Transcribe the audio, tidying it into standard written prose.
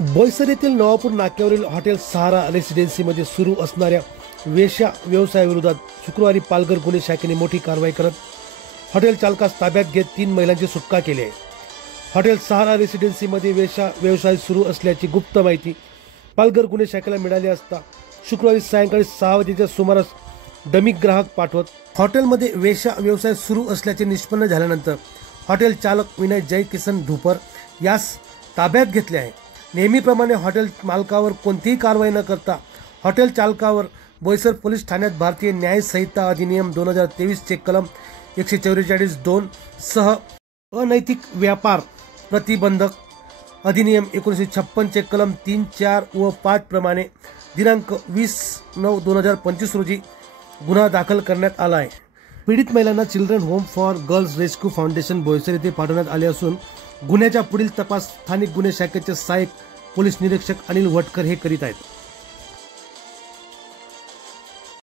बोईसर येथील नवापूर नाक्यावरील हॉटेल सहारा रेसिडेन्सीमध्ये सुरू असणाऱ्या वेश्या व्यवसायाविरोधात शुक्रवारी पालघर गुन्हे शाखेने मोठी कारवाई करत हॉटेल चालकास ताब्यात घेत 3 महिलांची सुटका केली आहे। हॉटेल सहारा रेसिडेन्सीमध्ये वेश्या व्यवसाय सुरू असल्याची गुप्त माहिती पालघर गुन्हे शाखेला मिळाली असता शुक्रवारी सायंकाळी 6 वाजेच्या सुमारास डमी ग्राहक पाठवत हॉटेलमध्ये वेश्या व्यवसाय सुरू असल्याचे निष्पन्न झाल्यानंतर हॉटेल चालक विनय जय किसन धुपर यास ताब्यात घेतले आहे। नेहमीप्रमाणे हॉटेल मालकावर कोणतीही कारवाई न करता हॉटेल चालकावर बोईसर पोलीस ठाण्यात भारतीय न्याय संहिता अधिनियम 2023 चे कलम 144(2) सह अनैतिक व्यापार प्रतिबंधक अधिनियम 1956 चे कलम 3, 4 व 5 प्रमाणे दिनांक 20/9/2025 रोजी गुन्हा दाखल करण्यात आला आहे। पीडित महिलांना children home for girls rescue foundation Boisar येथे पाठवण्यात आले असून गुन्ह्याचा पुढील तपास स्थानिक गुन्हे शाखेचे सहाय्यक पोलीस निरीक्षक अनिल वटकर हे करीत आहेत।